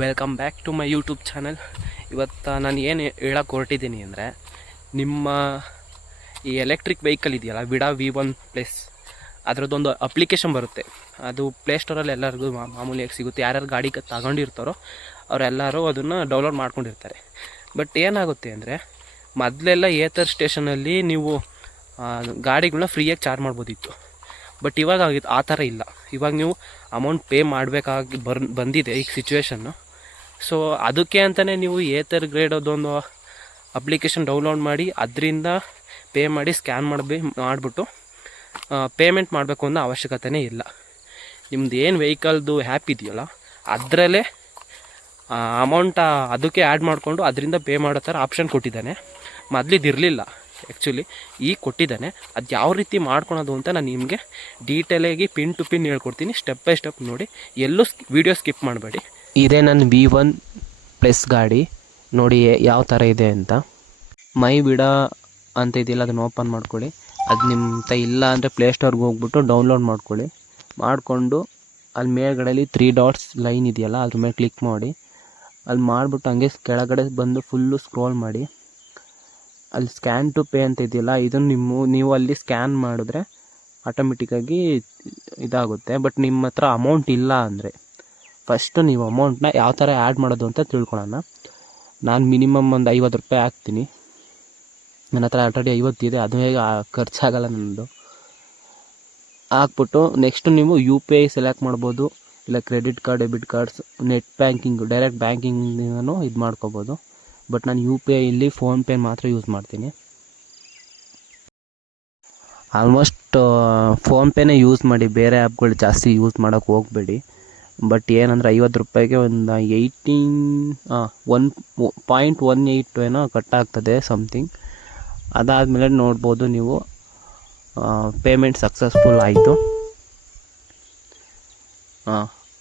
Welcome back to my YouTube channel. ಇವತ್ತು ನಾನು ಏನು ಹೇಳಕ್ಕೆ ಹೊರಟಿದ್ದೀನಿ ಅಂದರೆ, ನಿಮ್ಮ ಈ ಎಲೆಕ್ಟ್ರಿಕ್ ವೆಹಿಕಲ್ ಇದೆಯಲ್ಲ, ವಿಡಾ V1+, ಅದರದ್ದೊಂದು ಅಪ್ಲಿಕೇಶನ್ ಬರುತ್ತೆ. ಅದು ಪ್ಲೇಸ್ಟೋರಲ್ಲಿ ಎಲ್ಲರಿಗೂ ಮಾಮೂಲಿಯಾಗಿ ಸಿಗುತ್ತೆ. ಯಾರ್ಯಾರು ಗಾಡಿ ತಗೊಂಡಿರ್ತಾರೋ ಅವರೆಲ್ಲರೂ ಅದನ್ನು ಡೌನ್ಲೋಡ್ ಮಾಡ್ಕೊಂಡಿರ್ತಾರೆ. ಬಟ್ ಏನಾಗುತ್ತೆ ಅಂದರೆ, ಮೊದಲೆಲ್ಲ ಏತರ್ ಸ್ಟೇಷನಲ್ಲಿ ನೀವು ಗಾಡಿಗಳನ್ನ ಫ್ರೀಯಾಗಿ ಚಾರ್ಜ್ ಮಾಡ್ಬೋದಿತ್ತು. ಬಟ್ ಇವಾಗ ಆ ಥರ ಇಲ್ಲ. ಇವಾಗ ನೀವು ಅಮೌಂಟ್ ಪೇ ಮಾಡಬೇಕಾಗಿ ಬಂದಿದೆ ಈಗ ಸಿಚುವೇಶನ್ನು. ಸೊ ಅದಕ್ಕೆ ಅಂತಲೇ ನೀವು ಏತರ್ ಗ್ರೇಡ್ ಅದೊಂದು ಅಪ್ಲಿಕೇಶನ್ ಡೌನ್ಲೋಡ್ ಮಾಡಿ ಅದರಿಂದ ಪೇ ಮಾಡಿ ಸ್ಕ್ಯಾನ್ ಮಾಡಿಬಿಟ್ಟು ಪೇಮೆಂಟ್ ಮಾಡಬೇಕು ಅನ್ನೋ ಅವಶ್ಯಕತೆಯೇ ಇಲ್ಲ. ನಿಮ್ದು ಏನು ವೆಹಿಕಲ್ದು ಆ್ಯಪ್ ಇದೆಯಲ್ಲ ಅದರಲ್ಲೇ ಅಮೌಂಟ ಅದಕ್ಕೆ ಆ್ಯಡ್ ಮಾಡಿಕೊಂಡು ಅದರಿಂದ ಪೇ ಮಾಡೋ ಥರ ಆಪ್ಷನ್ ಕೊಟ್ಟಿದ್ದಾನೆ. ಮೊದಲಿದಿರಲಿಲ್ಲ ಆ್ಯಕ್ಚುಲಿ, ಈಗ ಕೊಟ್ಟಿದ್ದಾನೆ. ಅದು ಯಾವ ರೀತಿ ಮಾಡ್ಕೊಳೋದು ಅಂತ ನಾನು ನಿಮಗೆ ಡೀಟೇಲಾಗಿ ಪಿನ್ ಟು ಪಿನ್ ಹೇಳ್ಕೊಡ್ತೀನಿ. ಸ್ಟೆಪ್ ಬೈ ಸ್ಟೆಪ್ ನೋಡಿ, ಎಲ್ಲೂ ವಿಡಿಯೋ ಸ್ಕಿಪ್ ಮಾಡಬೇಡಿ. ಇದೇ ನನ್ನ V1+ ಗಾಡಿ ನೋಡಿ ಯಾವ ಥರ ಇದೆ ಅಂತ. ಮೈ ವಿಡಾ ಅಂತ ಇದೆಯಲ್ಲ, ಅದನ್ನು ಓಪನ್ ಮಾಡ್ಕೊಳ್ಳಿ. ಅದು ನಿಮ್ಮ ಇಲ್ಲ ಅಂದರೆ ಪ್ಲೇಸ್ಟೋರ್ಗೆ ಹೋಗ್ಬಿಟ್ಟು ಡೌನ್ಲೋಡ್ ಮಾಡ್ಕೊಳ್ಳಿ. ಮಾಡಿಕೊಂಡು ಅಲ್ಲಿ ಮೇಲ್ಗಡೆಯಲ್ಲಿ 3 ಡಾಟ್ಸ್ ಲೈನ್ ಇದೆಯಲ್ಲ, ಅದ್ರ ಮೇಲೆ ಕ್ಲಿಕ್ ಮಾಡಿ. ಅಲ್ಲಿ ಮಾಡಿಬಿಟ್ಟು ಹಂಗೆ ಕೆಳಗಡೆ ಬಂದು ಫುಲ್ಲು ಸ್ಕ್ರೋಲ್ ಮಾಡಿ. ಅಲ್ಲಿ ಸ್ಕ್ಯಾನ್ ಟು ಪೇ ಅಂತ ಇದೆಯಲ್ಲ, ಇದನ್ನು ನೀವು ಅಲ್ಲಿ ಸ್ಕ್ಯಾನ್ ಮಾಡಿದ್ರೆ ಆಟೋಮೆಟಿಕ್ಕಾಗಿ ಇದಾಗುತ್ತೆ. ಬಟ್ ನಿಮ್ಮ ಹತ್ರ ಅಮೌಂಟ್ ಇಲ್ಲ ಅಂದರೆ ಫಸ್ಟು ನೀವು ಅಮೌಂಟನ್ನ ಯಾವ ಥರ ಆ್ಯಡ್ ಮಾಡೋದು ಅಂತ ತಿಳ್ಕೊಳ್ಳೋಣ. ನಾನು ಮಿನಿಮಮ್ ಒಂದು 50 ರೂಪಾಯಿ ಹಾಕ್ತೀನಿ. ನನ್ನ ಹತ್ರ ಆಲ್ರೆಡಿ 50 ಇದೆ, ಅದು ಹೇಗೆ ಖರ್ಚಾಗಲ್ಲ ನನ್ನದು. ಹಾಕ್ಬಿಟ್ಟು ನೆಕ್ಸ್ಟು ನೀವು UPI ಸೆಲೆಕ್ಟ್ ಮಾಡ್ಬೋದು, ಇಲ್ಲ credit card, debit cards, net banking, direct ಬ್ಯಾಂಕಿಂಗ್ನೂ ಇದು ಮಾಡ್ಕೋಬೋದು. ಬಟ್ ನಾನು UPI ಇಲ್ಲಿ ಫೋನ್ಪೇ ಮಾತ್ರ ಯೂಸ್ ಮಾಡ್ತೀನಿ. ಆಲ್ಮೋಸ್ಟ್ ಫೋನ್ಪೇನೇ ಯೂಸ್ ಮಾಡಿ, ಬೇರೆ ಆ್ಯಪ್ಗಳು ಜಾಸ್ತಿ ಯೂಸ್ ಮಾಡೋಕ್ಕೆ ಹೋಗಬೇಡಿ. ಬಟ್ ಏನಂದರೆ 50 ರೂಪಾಯಿಗೆ ಒಂದು 1.18 ಏನೋ ಕಟ್ಟಾಗ್ತದೆ ಸಮಥಿಂಗ್. ಅದಾದಮೇಲೆ ನೋಡ್ಬೋದು ನೀವು ಪೇಮೆಂಟ್ ಸಕ್ಸಸ್ಫುಲ್ ಆಯಿತು.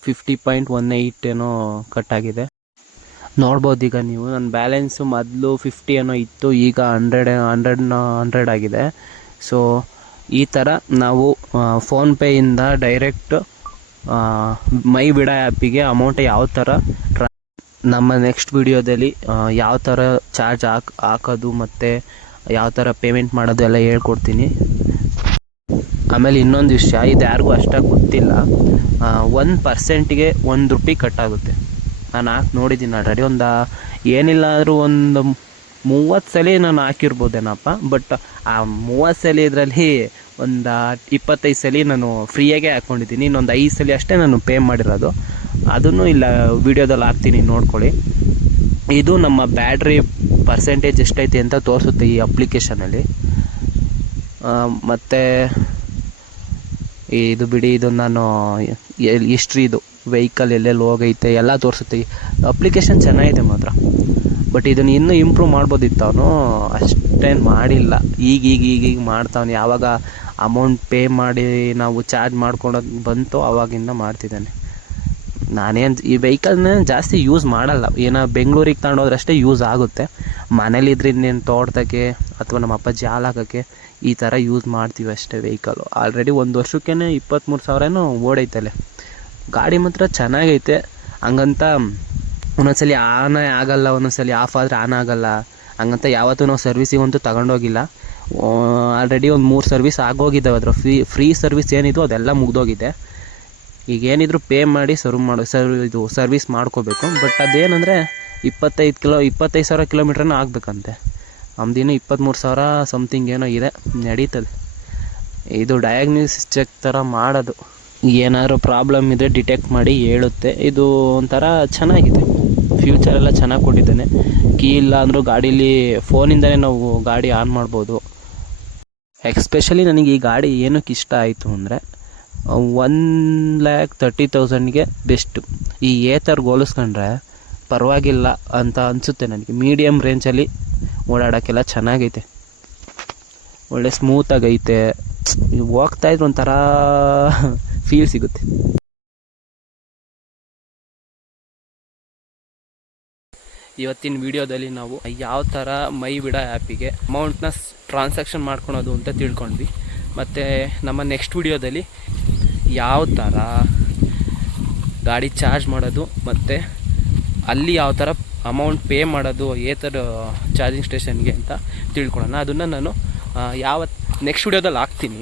50.18 ಏನೋ ಕಟ್ಟಾಗಿದೆ ನೋಡ್ಬೋದು. ಈಗ ನೀವು ನನ್ನ ಬ್ಯಾಲೆನ್ಸು ಮೊದಲು 50 ಏನೋ ಇತ್ತು, ಈಗ 100 ಆಗಿದೆ. ಸೊ ಈ ಥರ ನಾವು ಫೋನ್ಪೇಯಿಂದ ಡೈರೆಕ್ಟ್ ಮೈ ವಿಡಾ ಆ್ಯಪಿಗೆ ಅಮೌಂಟ್ ಯಾವ ಥರ ನಮ್ಮ ನೆಕ್ಸ್ಟ್ ವಿಡಿಯೋದಲ್ಲಿ ಯಾವ ಥರ ಚಾರ್ಜ್ ಹಾಕೋದು ಮತ್ತು ಯಾವ ಥರ ಪೇಮೆಂಟ್ ಮಾಡೋದು ಎಲ್ಲ ಹೇಳ್ಕೊಡ್ತೀನಿ. ಆಮೇಲೆ ಇನ್ನೊಂದು ವಿಷಯ, ಇದು ಯಾರಿಗೂ ಅಷ್ಟಾಗಿ ಗೊತ್ತಿಲ್ಲ, 1%ಗೆ ₹1 ಕಟ್ಟಾಗುತ್ತೆ. ನಾನು ಹಾಕಿ ನೋಡಿದ್ದೀನಿ ಆಲ್ರೆಡಿ. ಏನಿಲ್ಲ ಆದರೂ ಒಂದು 30 ಸಲ ನಾನು ಹಾಕಿರ್ಬೋದೇನಪ್ಪ. ಬಟ್ ಆ 30 ಸಲ ಇದರಲ್ಲಿ ಒಂದು 25 ಸಲ ನಾನು ಫ್ರೀಯಾಗೆ ಹಾಕ್ಕೊಂಡಿದ್ದೀನಿ. ಇನ್ನೊಂದು 5 ಸಲ ಅಷ್ಟೇ ನಾನು ಪೇ ಮಾಡಿರೋದು. ಅದನ್ನು ಇಲ್ಲ ವಿಡಿಯೋದಲ್ಲಿ ಹಾಕ್ತೀನಿ, ನೋಡ್ಕೊಳ್ಳಿ. ಇದು ನಮ್ಮ ಬ್ಯಾಟ್ರಿ ಪರ್ಸೆಂಟೇಜ್ ಎಷ್ಟೈತೆ ಅಂತ ತೋರಿಸುತ್ತೆ ಈ ಅಪ್ಲಿಕೇಶನಲ್ಲಿ. ಮತ್ತು ಇದು ಬಿಡಿ, ಇದು ನಾನು ಹಿಸ್ಟ್ರಿದು ವೆಹಿಕಲ್ ಎಲ್ಲೆಲ್ಲಿ ಹೋಗೈತೆ ಎಲ್ಲ ತೋರಿಸುತ್ತೆ. ಅಪ್ಲಿಕೇಶನ್ ಚೆನ್ನಾಗಿದೆ ಮಾತ್ರ. ಬಟ್ ಇದನ್ನು ಇನ್ನೂ ಇಂಪ್ರೂವ್ ಮಾಡ್ಬೋದಿತ್ತು. ಅವನು ಅಷ್ಟೇನು ಮಾಡಿಲ್ಲ. ಈಗ ಮಾಡ್ತಾವನು. ಯಾವಾಗ ಅಮೌಂಟ್ ಪೇ ಮಾಡಿ ನಾವು ಚಾರ್ಜ್ ಮಾಡ್ಕೊಳೋದು ಬಂತು ಆವಾಗಿಂದ ಮಾಡ್ತಿದ್ದಾನೆ. ನಾನೇನು ಈ ವೆಹಿಕಲ್ನ ಜಾಸ್ತಿ ಯೂಸ್ ಮಾಡಲ್ಲ. ಏನೋ ಬೆಂಗಳೂರಿಗೆ ತಗೊಂಡೋದ್ರೆ ಅಷ್ಟೇ ಯೂಸ್ ಆಗುತ್ತೆ. ಮನೇಲಿದ್ರೆ ಇನ್ನೇನು ತೋಟಕ್ಕೆ ಅಥವಾ ನಮ್ಮ ಅಪ್ಪಾಜಿ ಹಾಲು ಹಾಕೋಕ್ಕೆ ಈ ಥರ ಯೂಸ್ ಮಾಡ್ತೀವಿ ಅಷ್ಟೇ. ವೆಹಿಕಲ್ಲು ಆಲ್ರೆಡಿ 1 ವರ್ಷಕ್ಕೇ 23,000 ಏನೋ ಓಡೈತಲ್ಲ. ಗಾಡಿ ಮಾತ್ರ ಚೆನ್ನಾಗೈತೆ. ಹಂಗಂತ ಒಂದೊಂದ್ಸಲಿ ಆನ್ ಆಗಲ್ಲ, ಒಂದೊಂದ್ಸಲಿ ಆಫ್ ಆದರೆ ಆನ್ ಆಗಲ್ಲ. ಹಂಗಂತ ಯಾವತ್ತೂ ನಾವು ಸರ್ವಿಸಿಗಂತೂ ತಗೊಂಡೋಗಿಲ್ಲ. ಆಲ್ರೆಡಿ ಒಂದು 3 ಸರ್ವಿಸ್ ಆಗೋಗಿದ್ದಾವೆ. ಅದರ ಫ್ರೀ ಸರ್ವಿಸ್ ಏನಿತ್ತು ಅದೆಲ್ಲ ಮುಗ್ದೋಗಿದೆ. ಈಗ ಏನಿದ್ರು ಪೇ ಮಾಡಿ ಸರ್ವಿಸ್ ಮಾಡ್ಕೋಬೇಕು. ಬಟ್ ಅದೇನೆಂದರೆ 25,000 ಕಿಲೋಮೀಟ್ರನ್ನ ಆಗಬೇಕಂತೆ. ನಮ್ದಿನ್ನೂ 23,000 ಸಮಥಿಂಗ್ ಏನೋ ಇದೆ, ನಡೀತದೆ. ಇದು ಡಯಾಗ್ನೋಸಿಸ್ ಚೆಕ್ ಥರ ಮಾಡೋದು. ಏನಾದರೂ ಪ್ರಾಬ್ಲಮ್ ಇದ್ದರೆ ಡಿಟೆಕ್ಟ್ ಮಾಡಿ ಹೇಳುತ್ತೆ. ಇದು ಒಂಥರ ಚೆನ್ನಾಗಿದೆ, ಫ್ಯೂಚರೆಲ್ಲ ಚೆನ್ನಾಗಿ ಕೊಟ್ಟಿದ್ದಾನೆ. ಕೀ ಇಲ್ಲ ಅಂದರೂ ಗಾಡೀಲಿ ಫೋನಿಂದಲೇ ನಾವು ಗಾಡಿ ಆನ್ ಮಾಡ್ಬೋದು. ಎಕ್ಸ್ಪೆಷಲಿ ನನಗೆ ಈ ಗಾಡಿ ಏನಕ್ಕೆ ಇಷ್ಟ ಆಯಿತು ಅಂದರೆ, 1,30,000ಗೆ ಬೆಸ್ಟು. ಈ ಏತರ್ಗೆ ಹೋಲಿಸ್ಕೊಂಡ್ರೆ ಪರವಾಗಿಲ್ಲ ಅಂತ ಅನಿಸುತ್ತೆ ನನಗೆ. ಮೀಡಿಯಮ್ ರೇಂಜಲ್ಲಿ ಓಡಾಡೋಕ್ಕೆಲ್ಲ ಚೆನ್ನಾಗೈತೆ, ಒಳ್ಳೆ ಸ್ಮೂತಾಗೈತೆ. ಹೋಗ್ತಾಯಿದ್ರು ಒಂಥರ ಫೀಲ್ ಸಿಗುತ್ತೆ. ಇವತ್ತಿನ ವಿಡಿಯೋದಲ್ಲಿ ನಾವು ಯಾವ ಥರ ಮೈ ವಿಡಾ ಆ್ಯಪಿಗೆ ಅಮೌಂಟ್ನ ಟ್ರಾನ್ಸಾಕ್ಷನ್ ಮಾಡ್ಕೊಳೋದು ಅಂತ ತಿಳ್ಕೊಂಡ್ವಿ. ಮತ್ತು ನಮ್ಮ ನೆಕ್ಸ್ಟ್ ವಿಡಿಯೋದಲ್ಲಿ ಯಾವ ಥರ ಗಾಡಿ ಚಾರ್ಜ್ ಮಾಡೋದು ಮತ್ತು ಅಲ್ಲಿ ಯಾವ ಥರ ಅಮೌಂಟ್ ಪೇ ಮಾಡೋದು ಥರ ಚಾರ್ಜಿಂಗ್ ಸ್ಟೇಷನ್ಗೆ ಅಂತ ತಿಳ್ಕೊಳ್ಳೋಣ. ಅದನ್ನು ನಾನು ನೆಕ್ಸ್ಟ್ ವಿಡಿಯೋದಲ್ಲಿ ಹಾಕ್ತೀನಿ.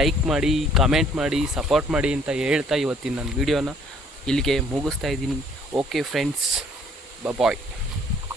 ಲೈಕ್ ಮಾಡಿ, ಕಮೆಂಟ್ ಮಾಡಿ, ಸಪೋರ್ಟ್ ಮಾಡಿ ಅಂತ ಹೇಳ್ತಾ ಇವತ್ತಿನ ನನ್ನ ವಿಡಿಯೋನ ಇಲ್ಲಿಗೆ ಮುಗಿಸ್ತಾ ಇದ್ದೀನಿ. ಓಕೆ ಫ್ರೆಂಡ್ಸ್, ಬಾಯ್.